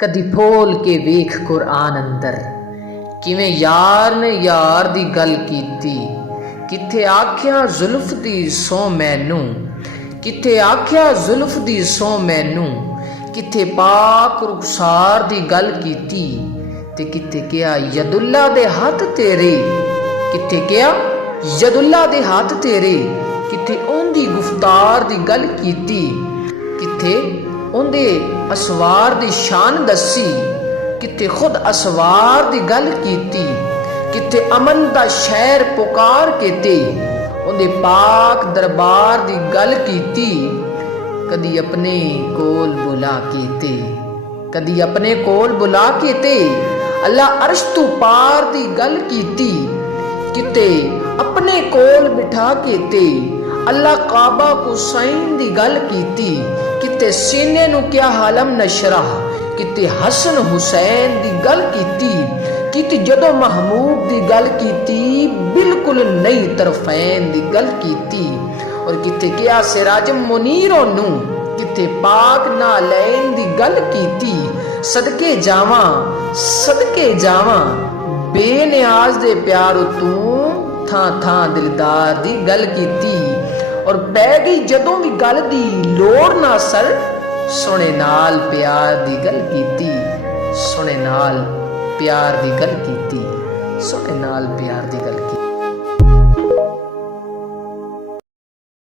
कदी फोल के वेख कुरान अंदर किवें यार ने यार दी गल कीती। किथे आख्या जुल्फ दी सो मैनू, किथे आख्या जुल्फ दी सो मैनू, किथे पाक रुखसार दी गल कीती। ते किथे क्या यदुल्ला दे हाथ तेरे, किथे क्या यदुल्ला दे हाथ तेरे, किथे ओंदी गुफ्तार दी गल कीती। किथे ओंदे असवार दी शान दसी, किथे खुद असवार दी गल कीती। किथे अमन दा शहर पुकार के ते ओंदे पाक दरबार दी गल कीती। कदी अपने कोल बुला के ते, कदी अपने कोल बुला के ते अल्लाह अर्श तू पार दी गल कीती। किते अपने कोल बिठा के ते अल्लाह काबा हुसैन दी गल कीती। किते सीने नू क्या हालम नशरा, किते हसन हुसैन दी गल कीती। किते जदों महमूद दी गल कीती बिल्कुल नई तरफैन दी गल कीती। और किते क्या सिराजम मुनीरों नू, किते पाक नालैन दी गल कीती। सदके जावां, सदके जावां बेनियाज दे प्यार तू थां थां दिलदार दी गल कीती। और पै गई जदों भी गल दी लोड़ ना सर, सोने नाल प्यार दी गल कीती। सोने नाल प्यार दी गल कीती, सोने नाल प्यार दी गल कीती।